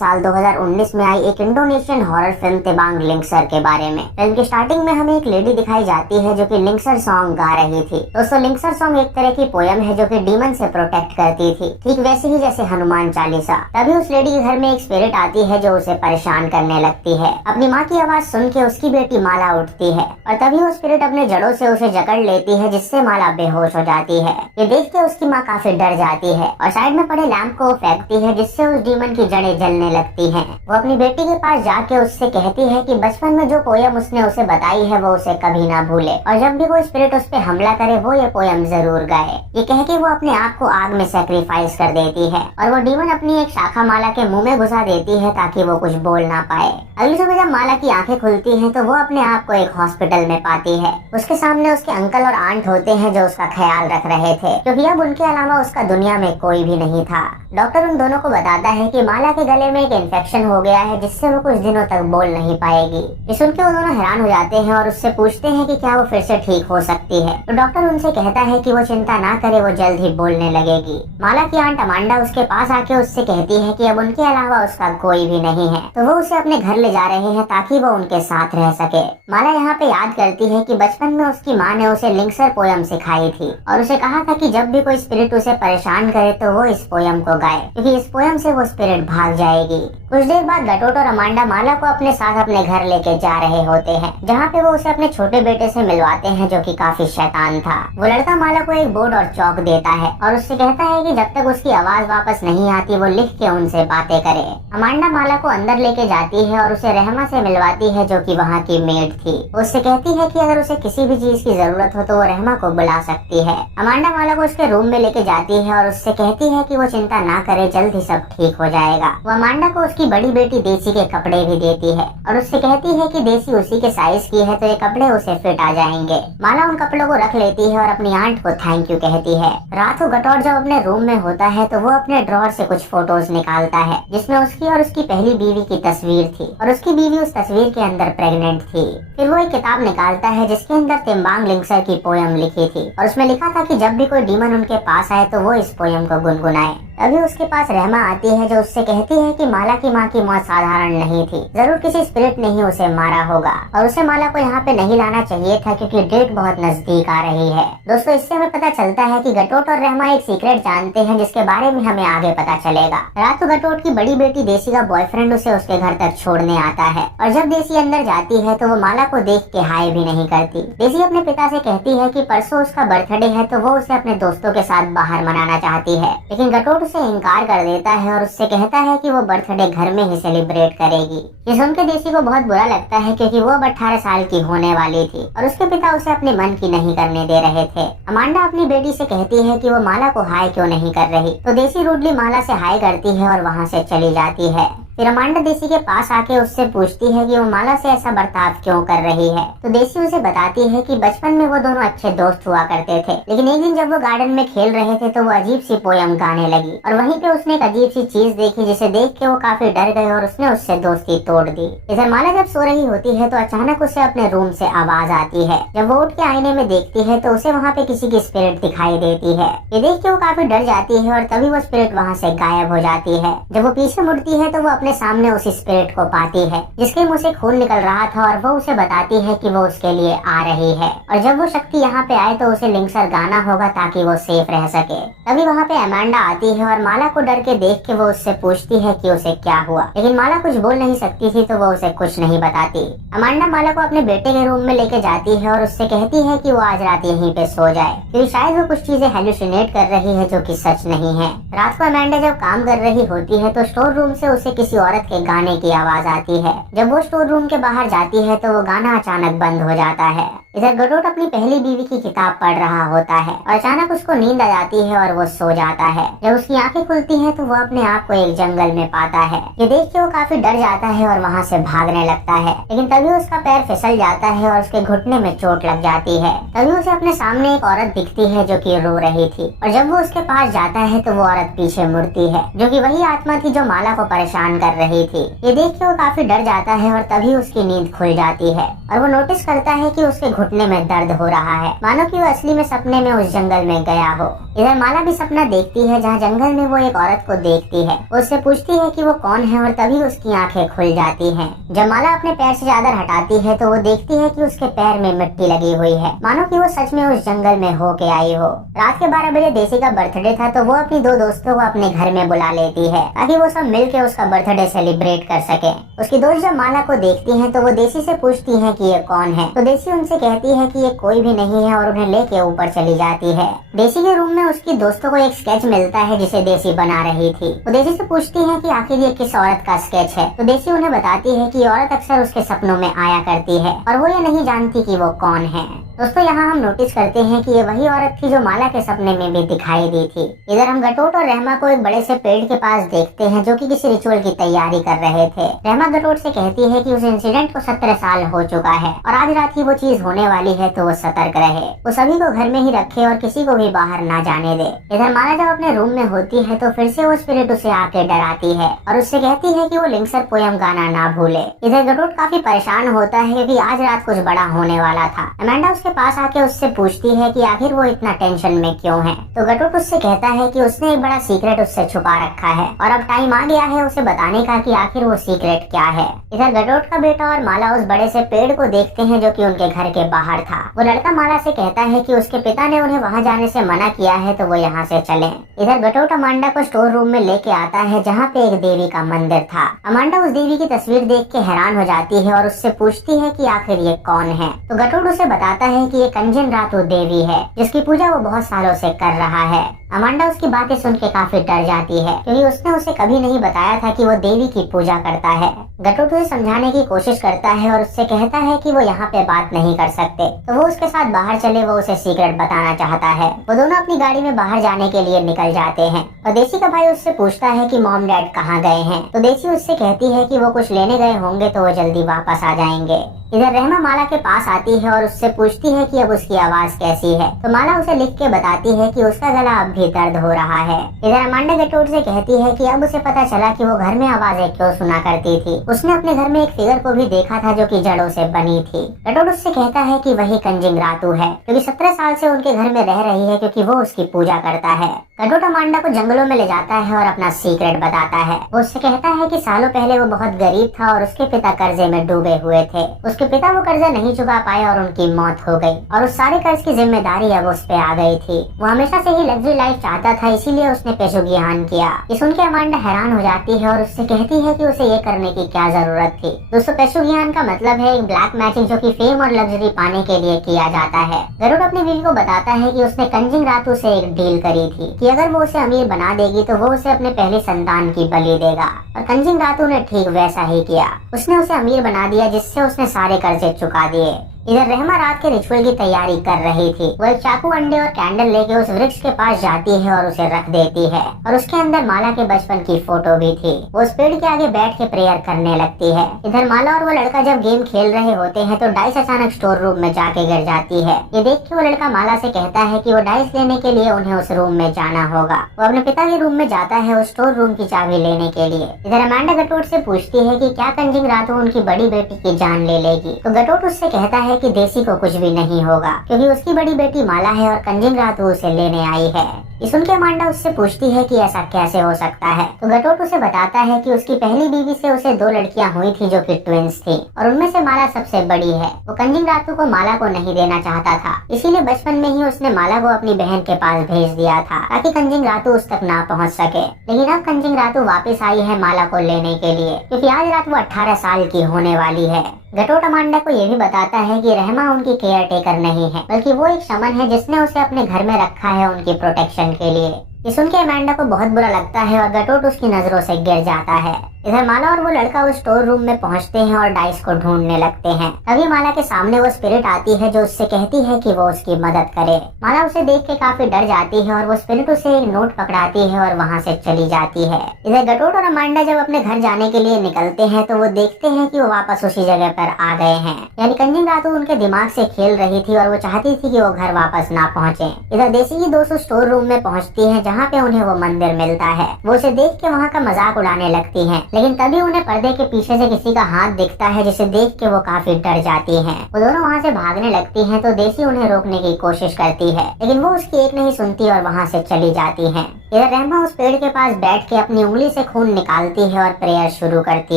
साल 2019 में आई एक इंडोनेशियन हॉरर फिल्म तिबांग लिंक्सर के बारे में। फिल्म की स्टार्टिंग में हमें एक लेडी दिखाई जाती है जो कि लिंक्सर सॉन्ग गा रही थी। दोस्तों, लिंक्सर सॉन्ग एक तरह की पोयम है जो कि डीमन से प्रोटेक्ट करती थी, ठीक वैसे ही जैसे हनुमान चालीसा। तभी उस लेडी के घर में एक स्पिरिट आती है जो उसे परेशान करने लगती है। अपनी माँ की आवाज सुन के उसकी बेटी माला उठती है और तभी वो स्पिरिट अपने जड़ों से उसे जकड़ लेती है, जिससे माला बेहोश हो जाती है। ये देख के उसकी माँ काफी डर जाती है और साइड में पड़े लैंप को फेंकती है, जिससे उस डीमन की जड़ें जलने लगती हैं। वो अपनी बेटी के पास जाके उससे कहती है कि बचपन में जो पोयम उसने उसे बताई है वो उसे कभी ना भूले और जब भी कोई स्पिरिट उस पे हमला करे वो ये पोयम जरूर गाए। ये कह के वो अपने आप को आग में सेक्रीफाइस कर देती है और वो डीमन अपनी एक शाखा माला के मुंह में घुसा देती है ताकि वो कुछ बोल ना पाए। अगली सुबह जब माला की आंखें खुलती हैं तो वो अपने आप को एक हॉस्पिटल में पाती है। उसके सामने उसके अंकल और आंट होते हैं जो उसका ख्याल रख रहे थे, क्योंकि अब उनके अलावा उसका दुनिया में कोई भी नहीं था। डॉक्टर उन दोनों को बताता है कि माला के गले में एक इन्फेक्शन हो गया है जिससे वो कुछ दिनों तक बोल नहीं पाएगी। ये सुन के वो दोनों हैरान हो जाते हैं और उससे पूछते हैं कि क्या वो फिर से ठीक हो सकती है। तो डॉक्टर उनसे कहता है कि वो चिंता ना करे, वो जल्द ही बोलने लगेगी। माला की आंट अमांडा उसके पास आके उससे कहती है कि अब उनके अलावा उसका कोई भी नहीं है, तो वो उसे अपने घर ले जा रहे हैं ताकि वो उनके साथ रह सके। माला यहाँ पे याद करती है कि बचपन में उसकी माँ ने उसे लिंक्सर पोयम सिखाई थी और उसे कहा था कि जब भी कोई स्पिरिट उसे परेशान करे तो वो इस पोयम को गाए, क्योंकि इस पोयम से वो स्पिरिट भाग जाएगी। कुछ देर बाद गटोट और अमांडा माला को अपने साथ अपने घर लेके जा रहे होते हैं, जहाँ पे वो उसे अपने छोटे बेटे से मिलवाते हैं जो कि काफी शैतान था। वो लड़का माला को एक बोर्ड और चौक देता है और उससे कहता है कि जब तक उसकी आवाज वापस नहीं आती वो लिख के उनसे बातें करे। अमांडा माला को अंदर लेके जाती है और उसे रहमा से मिलवाती है जो कि वहाँ की मेड थी। उससे कहती है कि अगर उसे किसी भी चीज की जरूरत हो तो वो रहमा को बुला सकती है। अमांडा माला को उसके रूम में लेके जाती है और उससे कहती है कि वो चिंता ना करे, जल्द ही सब ठीक हो जाएगा। वो अमांडा को उसकी बड़ी बेटी देसी के कपड़े भी देती है और उससे कहती है कि देसी उसी के साइज की है तो ये कपड़े उसे फिट आ जाएंगे। माला उन कपड़ों को रख लेती है और अपनी आंट को थैंक यू कहती है। रात को गटोर जब अपने रूम में होता है तो वो अपने ड्रॉर से कुछ फोटोज निकालता है जिसमें उसकी और उसकी पहली बीवी की तस्वीर थी और उसकी बीवी उस तस्वीर के अंदर प्रेग्नेंट थी। फिर वो एक किताब निकालता है जिसके अंदर तिबांग लिंक्सर की पोयम लिखी थी और उसमें लिखा था कि जब भी कोई डीमन उनके पास आए तो वो इस पोयम को गुनगुनाए। अभी उसके पास रहमा आती है जो उससे कहती है कि माला की माँ की मौत साधारण नहीं थी, जरूर किसी स्पिरिट ने ही उसे मारा होगा और उसे माला को यहाँ पे नहीं लाना चाहिए था क्योंकि डेट बहुत नजदीक आ रही है। दोस्तों, इससे हमें पता चलता है कि गटोट और रहमा एक सीक्रेट जानते हैं जिसके बारे में हमें आगे पता चलेगा। रात को गटोट की बड़ी बेटी देसी का बॉयफ्रेंड उसे उसके घर तक छोड़ने आता है और जब देसी अंदर जाती है तो वो माला को देख के हाय भी नहीं करती। देसी अपने पिता से कहती है कि परसों उसका बर्थडे है तो वो उसे अपने दोस्तों के साथ बाहर मनाना चाहती है, लेकिन गटोट उसे इनकार कर देता है और उससे कहता है कि वो बर्थडे घर में ही सेलिब्रेट करेगी। ये सुनकर देसी को बहुत बुरा लगता है क्योंकि वो अब 18 साल की होने वाली थी और उसके पिता उसे अपने मन की नहीं करने दे रहे थे। अमांडा अपनी बेटी से कहती है कि वो माला को हाय क्यों नहीं कर रही, तो देसी रूडली माला से हाय करती है और वहाँ से चली जाती है। फिर अमांडा देसी के पास आके उससे पूछती है कि वो माला से ऐसा बर्ताव क्यों कर रही है, तो देसी उसे बताती है कि बचपन में वो दोनों अच्छे दोस्त हुआ करते थे, लेकिन एक दिन जब वो गार्डन में खेल रहे थे तो वो अजीब सी पोयम गाने लगी और वहीं पे उसने एक अजीब सी चीज देखी जिसे देख के वो काफी डर गए और उसने उससे दोस्ती तोड़ दी। इधर माला जब सो रही होती है तो अचानक उसे अपने रूम से आवाज आती है। जब वो उठ के आईने में देखती है तो उसे वहाँ पे किसी की स्पिरिट दिखाई देती है। ये देख के वो काफी डर जाती है और तभी वो स्पिरिट वहाँ से गायब हो जाती है। जब वो पीछे मुड़ती है तो वो अपने सामने उस स्पिरिट को पाती है जिसके मुंह से खून निकल रहा था और वो उसे बताती है कि वो उसके लिए आ रही है और जब वो शक्ति यहाँ पे आए तो उसे लिंक्सर गाना होगा ताकि वो सेफ रह सके। तभी वहाँ पे अमांडा आती है और माला को डर के देख के वो उससे पूछती है कि उसे क्या हुआ, लेकिन माला कुछ बोल नहीं सकती थी तो वो उसे कुछ नहीं बताती। अमांडा माला को अपने बेटे के रूम में लेके जाती है और उससे कहती है कि वो आज रात यहीं पे सो जाए क्योंकि शायद वो कुछ चीजें हेलुसिनेट कर रही है जो कि सच नहीं है। रात को अमांडा जब काम कर रही होती है तो स्टोर रूम से उसे किसी औरत के गाने की आवाज आती है। जब वो स्टोर रूम के बाहर जाती है तो वो गाना अचानक बंद हो जाता है। इधर गटोट अपनी पहली बीवी की किताब पढ़ रहा होता है और अचानक उसको नींद आ जाती है और वो सो जाता है। जब उसकी आंखें खुलती हैं तो वो अपने आप को एक जंगल में पाता है। ये देख के वो काफी डर जाता है और वहाँ से भागने लगता है, लेकिन तभी उसका पैर फिसल जाता है और उसके घुटने में चोट लग जाती है। तभी उसे अपने सामने एक औरत दिखती है जो कि रो रही थी और जब वो उसके पास जाता है तो वो औरत पीछे मुड़ती है जो कि वही आत्मा थी जो माला को परेशान कर रही थी। ये देख के वो काफी डर जाता है और तभी उसकी नींद खुल जाती है और वो नोटिस करता है कि उसके घुटने में दर्द हो रहा है, मानो कि वो असली में सपने में उस जंगल में गया हो। इधर माला भी सपना देखती है जहाँ जंगल में वो एक औरत को देखती है। वो उससे पूछती है कि वो कौन है और तभी उसकी आंखें खुल जाती हैं। जब माला अपने पैर से चादर हटाती है तो वो देखती है कि उसके पैर में मिट्टी लगी हुई है, मानो कि वो सच में उस जंगल में होके आई हो। रात के 12 बजे देसी का बर्थडे था तो वो अपनी 2 दोस्तों को अपने घर में बुला लेती है ताकि वो सब मिलकर उसका बर्थडे सेलिब्रेट कर सके। उसकी दोस्त जब माला को देखती हैं तो वो देसी से पूछती हैं कि ये कौन है, तो देसी उनसे कहती है कि ये कोई भी नहीं है और उन्हें लेके ऊपर चली जाती है। देसी के रूम में उसकी दोस्तों को एक स्केच मिलता है जिसे देसी बना रही थी। वो देसी से पूछती है कि आखिर ये किस औरत का स्केच है, तो देसी उन्हें बताती है कि ये औरत अक्सर उसके सपनों में आया करती है और वो ये नहीं जानती कि वो कौन है। दोस्तों यहाँ हम नोटिस करते हैं कि ये वही औरत थी जो माला के सपने में भी दिखाई दी थी। इधर हम गटोट और रहमा को एक बड़े से पेड़ के पास देखते हैं जो कि किसी रिचुअल की तैयारी कर रहे थे। रहमा गटोट से कहती है कि उस इंसिडेंट को 17 साल हो चुका है और आज रात ही वो चीज होने वाली है, तो वो सतर्क रहे, वो सभी को घर में ही रखे और किसी को भी बाहर ना जाने दे। इधर माला जब अपने रूम में होती है तो फिर से वो स्पिरिट उसे आके डराती है और उससे कहती है कि वो लिंक्सर पोयम गाना ना भूले। इधर गटोट काफी परेशान होता है क्योंकि आज रात कुछ बड़ा होने वाला था। अमांडा उसके पास आके उससे पूछती है कि आखिर वो इतना टेंशन में क्यों है, तो गटोट उससे कहता है कि उसने एक बड़ा सीक्रेट उससे छुपा रखा है और अब टाइम आ गया है उसे बताने का कि आखिर वो सीक्रेट क्या है। इधर गटोट का बेटा और माला उस बड़े से पेड़ को देखते हैं जो कि उनके घर के बाहर था। वो लड़का माला से कहता है कि उसके पिता ने उन्हें वहाँ जाने से मना किया है तो वो यहाँ से चले। इधर गटोट अमांडा को स्टोर रूम में लेके आता है जहाँ पे एक देवी का मंदिर था। अमांडा उस देवी की तस्वीर देख के हैरान हो जाती है और उससे पूछती है कि आखिर ये कौन है, तो गटोट उसे बताता है कि ये कंजन रातू देवी है जिसकी पूजा वो बहुत सालों से कर रहा है। अमांडा उसकी बातें सुन के काफी डर जाती है क्योंकि उसने उसे कभी नहीं बताया था कि वो देवी की पूजा करता है। गटोट उसे समझाने की कोशिश करता है और उससे कहता है कि वो यहाँ पे बात नहीं कर सकते, तो वो उसके साथ बाहर चले, वो उसे सीक्रेट बताना चाहता है। वो दोनों अपनी गाड़ी में बाहर जाने के लिए निकल जाते हैं और देसी का भाई उससे पूछता है कि मॉम डैड कहाँ गए हैं, तो देसी उससे कहती है कि वो कुछ लेने गए होंगे तो वो जल्दी वापस आ जाएंगे। इधर रहमा माला के पास आती है और उससे पूछती है कि अब उसकी आवाज कैसी है, तो माला उसे लिख के बताती है कि उसका गला अब भी दर्द हो रहा है। इधर अमांडा गटोट से कहती है कि अब उसे पता चला कि वो घर में आवाजें क्यों सुना करती थी। उसने अपने घर में एक फिगर को भी देखा था जो कि जड़ों से बनी थी। गटोट उससे कहता है कि वही कंजिंग रातू है क्योंकि 17 साल से उनके घर में रह रही है क्योंकि वो उसकी पूजा करता है। गटोट अमांडा को जंगलों में ले जाता है और अपना सीक्रेट बताता है। वो उससे कहता है कि सालों पहले वो बहुत गरीब था और उसके पिता कर्जे में डूबे हुए थे। उसके पिता वो कर्जा नहीं चुका पाए और उनकी मौत हो गई और उस सारे कर्ज की जिम्मेदारी अब उस पे आ गई थी। वो हमेशा से ही लग्जरी लाइफ चाहता था, इसीलिए उसने पेशुगियान किया। ये सुन के अमांडा हैरान हो जाती है और उससे कहती है कि उसे ये करने की क्या जरूरत थी। दोस्तों पेशुगियान का मतलब है एक ब्लैक मैजिक जो कि फेम और लग्जरी पाने के लिए किया जाता है। गरुड़ अपनी बीवी को बताता है कि उसने कंजिंग रातू से एक डील करी थी कि अगर वो उसे अमीर बना देगी तो वो उसे अपने पहले संतान की बलि देगा, और कंजिंग रातू ने ठीक वैसा ही किया। उसने उसे अमीर बना दिया जिससे उसने सारे कर्जे चुका दिए। इधर रहमा रात के रिचुअल की तैयारी कर रही थी। वो एक चाकू, अंडे और कैंडल लेके उस वृक्ष के पास जाती है और उसे रख देती है और उसके अंदर माला के बचपन की फोटो भी थी। वो उस पेड़ के आगे बैठ के प्रेयर करने लगती है। इधर माला और वो लड़का जब गेम खेल रहे होते हैं तो डाइस अचानक स्टोर रूम में जाके गिर जाती है। ये देख के वो लड़का माला से कहता है कि वो डाइस लेने के लिए उन्हें उस रूम में जाना होगा। वो अपने पिता के रूम में जाता है उस स्टोर रूम की चाबी लेने के लिए। इधर अमांडा गटोट से पूछती है कि क्या कंजिंग रातू उनकी बड़ी बेटी की जान ले लेगी, तो गटोट उससे कहता है कि देसी को कुछ भी नहीं होगा क्योंकि उसकी बड़ी बेटी माला है और कंजिंग रातू उसे लेने आई है। ये सुन के अमांडा उससे पूछती है कि ऐसा कैसे हो सकता है, तो गटोट उसे बताता है कि उसकी पहली बीवी से उसे 2 लड़कियां हुई थी जो कि ट्विंस थी और उनमें से माला सबसे बड़ी है। वो कंजिंग रातू को माला को नहीं देना चाहता था, इसीलिए बचपन में ही उसने माला को अपनी बहन के पास भेज दिया था ताकि कंजिंग रातू उस तक ना पहुँच सके। लेकिन अब कंजिंग रातू वापस आई है माला को लेने के लिए क्योंकि आज रात वो 18 साल की होने वाली है। गटोट अमांडा को ये भी बताता है कि रहमा उनकी केयर टेकर नहीं है बल्कि वो एक शमन है जिसने उसे अपने घर में रखा है उनकी प्रोटेक्शन के लिए। ये सुन के अमांडा को बहुत बुरा लगता है और गटोट उसकी नजरों से गिर जाता है। इधर माला और वो लड़का उस स्टोर रूम में पहुंचते हैं और डाइस को ढूंढने लगते हैं। तभी माला के सामने वो स्पिरिट आती है जो उससे कहती है कि वो उसकी मदद करे। माला उसे देख के काफी डर जाती है और वो स्पिरिट उसे एक नोट पकड़ाती है और वहाँ से चली जाती है। इधर गटोट और अमांडा जब अपने घर जाने के लिए निकलते हैं तो वो देखते हैं कि वो वापस उसी जगह पर आ गए हैं, यानी कंजिंग रातू उनके दिमाग से खेल रही थी और वो चाहती थी कि वो घर वापस ना पहुँचे। इधर देसी की दोस्त स्टोर रूम में पहुँचती है जहाँ पे उन्हें वो मंदिर मिलता है। वो उसे देख के वहाँ का मजाक उड़ाने लगती है लेकिन तभी उन्हें पर्दे के पीछे से किसी का हाथ दिखता है, जिसे देख के वो काफी डर जाती हैं। वो दोनों वहाँ से भागने लगती हैं तो देसी उन्हें रोकने की कोशिश करती है, लेकिन वो उसकी एक नहीं सुनती और वहाँ से चली जाती हैं। इधर रहमा उस पेड़ के पास बैठ के अपनी उंगली से खून निकालती है और प्रेयर शुरू करती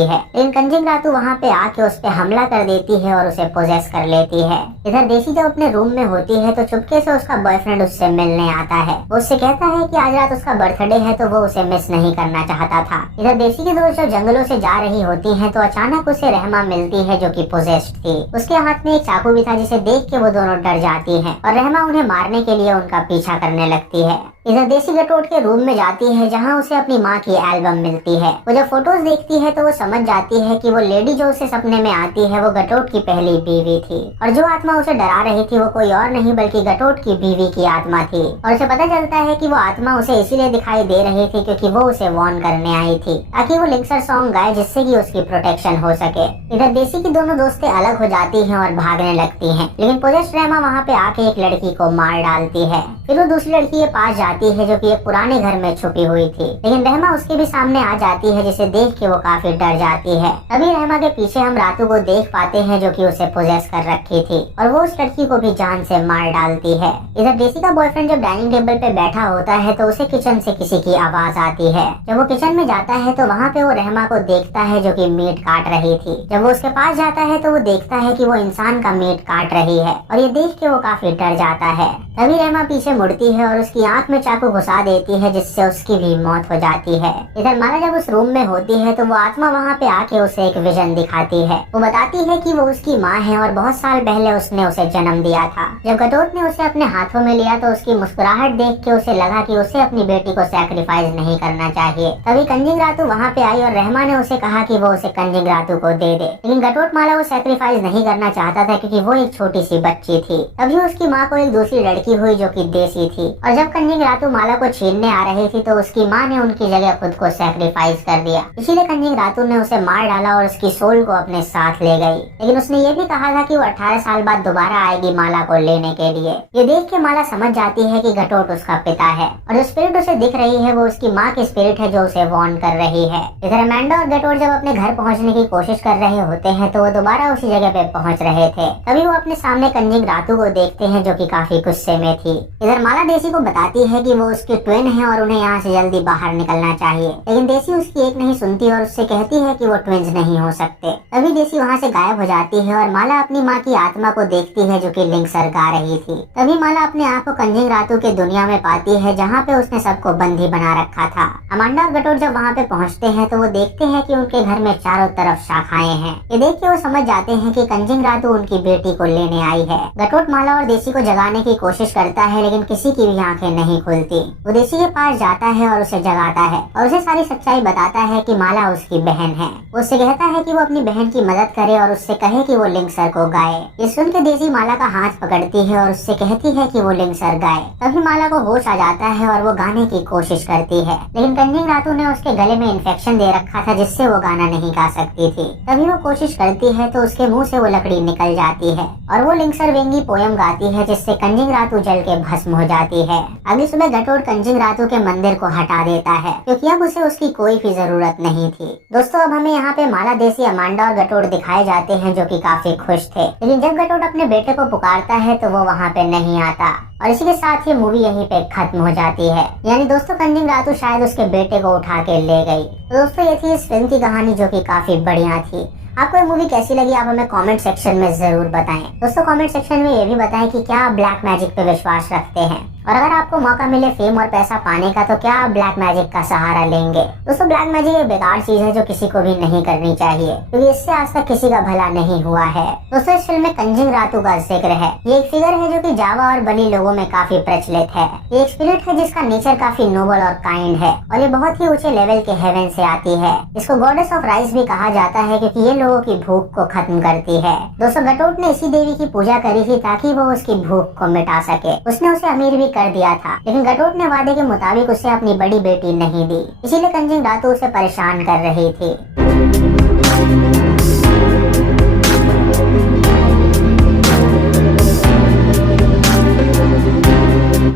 है, लेकिन कंजिंग रातू वहाँ पे आके उस पे हमला कर देती है और उसे पोजेस कर लेती है। इधर देसी जब अपने रूम में होती है तो चुपके से उसका बॉयफ्रेंड उससे मिलने आता है। वो उससे कहता है कि आज रात उसका बर्थडे है तो वो उसे मिस नहीं करना चाहता था। इधर देसी की दोस्त जब जंगलों से जा रही होती है तो अचानक उसे रहमा मिलती है जो कि पोजेस्ड थी। उसके हाथ में एक चाकू भी था, जिसे देख के वो दोनों डर जाती है और रहमा उन्हें मारने के लिए उनका पीछा करने लगती है। इधर देसी गटोट के रूम में जाती है जहाँ उसे अपनी माँ की एल्बम मिलती है। वो जब फोटोज देखती है तो वो समझ जाती है कि वो लेडी जो उसे सपने में आती है वो गटोट की पहली बीवी थी, और जो आत्मा उसे डरा रही थी वो कोई और नहीं बल्कि गटोट की बीवी की आत्मा थी। और उसे पता चलता है कि वो आत्मा उसे इसीलिए दिखाई दे रही थी क्योंकि वो उसे वार्न करने आई थी ताकि वो लिंक्सर सॉन्ग गाए, जिससे कि उसकी प्रोटेक्शन हो सके। इधर देसी की दोनों दोस्तें अलग हो जाती हैं और भागने लगती हैं, लेकिन पोजेस्ड रहमा वहाँ पे आके एक लड़की को मार डालती है। फिर वो दूसरी लड़की के पास जाती है जो कि एक पुराने घर में छुपी हुई थी, लेकिन रहमा उसके भी सामने आ जाती है, जिसे देख के वो काफी डर जाती है। तभी रहमा के पीछे हम रातू को देख पाते हैं जो कि उसे पोजेस कर रखी थी, और वो उस लड़की को भी जान से मार डालती है। इधर देसी का बॉयफ्रेंड जब डाइनिंग टेबल पे बैठा होता है तो उसे किचन से किसी की आवाज आती है। जब वो किचन में जाता है तो वहाँ पे वो रहमा को देखता है जो कि मीट काट रही थी। जब वो उसके पास जाता है तो वो देखता है कि वो इंसान का मीट काट रही है, और ये देख के वो काफी डर जाता है। तभी रहमा पीछे मुड़ती है और उसकी आंख में चाकू घुसा देती है, जिससे उसकी भी मौत हो जाती है। इधर माला जब उस रूम में होती है तो वो आत्मा वहाँ पे आके उसे एक विजन दिखाती है। वो बताती है कि वो उसकी माँ है और बहुत साल पहले उसने उसे जन्म दिया था। जब गटोट ने उसे अपने हाथों में लिया तो उसकी मुस्कुराहट देख के उसे लगा कि उसे अपनी बेटी को सैक्रिफाइस नहीं करना चाहिए। तभी कंजिंग रातू वहाँ पे आई और रहमा ने उसे कहा कि वो उसे कंजिंग रातू को दे दे, लेकिन गटोट माला वो सैक्रिफाइस नहीं करना चाहता था क्योंकि वो एक छोटी सी बच्ची थी। तभी उसकी माँ को एक दूसरी लड़की हुई जो कि देसी थी, और जब कंजिंग रातू माला को छीनने आ रही थी तो उसकी माँ ने उनकी जगह खुद को सैक्रिफाइस कर दिया। इसीलिए कंजिंग रातू ने उसे मार डाला और उसकी सोल को अपने साथ ले गई। लेकिन उसने ये भी कहा था कि वो 18 साल बाद दोबारा आएगी माला को लेने के लिए। ये देख के माला समझ जाती है कि गटोट उसका पिता है, और जो स्पिरिट उसे दिख रही है वो उसकी माँ की स्पिरिट है जो उसे वार्न कर रही है। इधर अमांडा और गटोट जब अपने घर पहुँचने की कोशिश कर रहे होते हैं तो वो दोबारा उसी जगह पे पहुँच रहे थे। तभी वो अपने सामने कंजिंग रातू को देखते हैं जो कि काफी गुस्से में थी। इधर माला देसी को बताती है कि वो उसकी ट्विन है और उन्हें यहाँ से जल्दी बाहर निकलना चाहिए, लेकिन देसी उसकी एक नहीं सुनती और उससे कहती है कि वो ट्विंस नहीं हो सकते। तभी देसी वहाँ से गायब हो जाती है और माला अपनी माँ की आत्मा को देखती है जो कि लिंक्सर गा रही थी। तभी माला अपने आप को कंजिंग रातू के दुनिया में पाती है जहाँ पे उसने सबको बंदी बना रखा था। अमांडा और गटोट जब वहाँ पे पहुँचते हैं तो वो देखते हैं कि उनके घर में चारों तरफ शाखाएं हैं। ये देख के वो समझ जाते हैं कि कंजिंग रातू उनकी बेटी को लेने आई है। गटोट माला और देसी को जगाने की कोशिश करता है, लेकिन किसी की भी आंखें नहीं खुलती। वो देसी के पास जाता है और उसे जगाता है और उसे सारी सच्चाई बताता है कि माला उसकी बहन है। वो उससे कहता है कि वो अपनी बहन की मदद करे और उससे कहे कि वो लिंक्सर को गाए। ये सुन के देसी माला का हाथ पकड़ती है और उससे कहती है कि वो लिंक्सर गाए। तभी माला को होश आ जाता है और वो गाने की कोशिश करती है, लेकिन कंजिंग रातू ने उसके गले में इन्फेक्शन दे रखा था जिससे वो गाना नहीं गा सकती थी। तभी वो कोशिश करती है तो उसके मुंह से वो लकड़ी निकल जाती है और वो लिंक्सर वेंगी पोयम गाती है, जिससे कंजिंग रातू जल के भस्म हो जाती है। अगली सुबह गटोट कंजिंग रातू के मंदिर को हटा देता है क्योंकि अब उसे उसकी कोई भी जरूरत नहीं थी। दोस्तों, अब हमें यहाँ पे माला देसी, अमांडा और गटोट दिखाए जाते हैं जो कि काफी खुश थे, लेकिन जब गटोट अपने बेटे को पुकारता है तो वो वहाँ पे नहीं आता और इसी के साथ ये मूवी यहीं पे खत्म हो जाती है। यानी दोस्तों कंजिंग रातू शायद उसके बेटे को उठा के ले गई। तो दोस्तों ये थी इस फिल्म की कहानी जो कि काफी बढ़िया थी। आपको ये मूवी कैसी लगी आप हमें कमेंट सेक्शन में जरूर बताएं। दोस्तों कमेंट सेक्शन में ये भी बताएं कि क्या आप ब्लैक मैजिक पे विश्वास रखते हैं, और अगर आपको मौका मिले फेम और पैसा पाने का तो क्या आप ब्लैक मैजिक का सहारा लेंगे। दोस्तों ब्लैक मैजिक एक बेकार चीज है जो किसी को भी नहीं करनी चाहिए क्योंकि इससे आज तक किसी का भला नहीं हुआ है। दोस्तों इस फिल्म में कंजिंग रातू का जिक्र है। ये एक फिगर है जो कि जावा और बनी लोगों में काफी प्रचलित है। ये एक स्पिरिट है जिसका नेचर काफी नोबल और काइंड है और ये बहुत ही ऊंचे लेवल के हेवन से आती है। इसको गॉडेस ऑफ राइस भी कहा जाता है क्योंकि ये लोगों की भूख को खत्म करती है। दोस्तों गटोट ने इसी देवी की पूजा करी थी ताकि वो उसकी भूख को मिटा सके। उसने उसे अमीर भी कर दिया था, लेकिन गटोट ने वादे के मुताबिक उसे अपनी बड़ी बेटी नहीं दी, इसीलिए कंजिंग रातू उसे परेशान कर रही थी।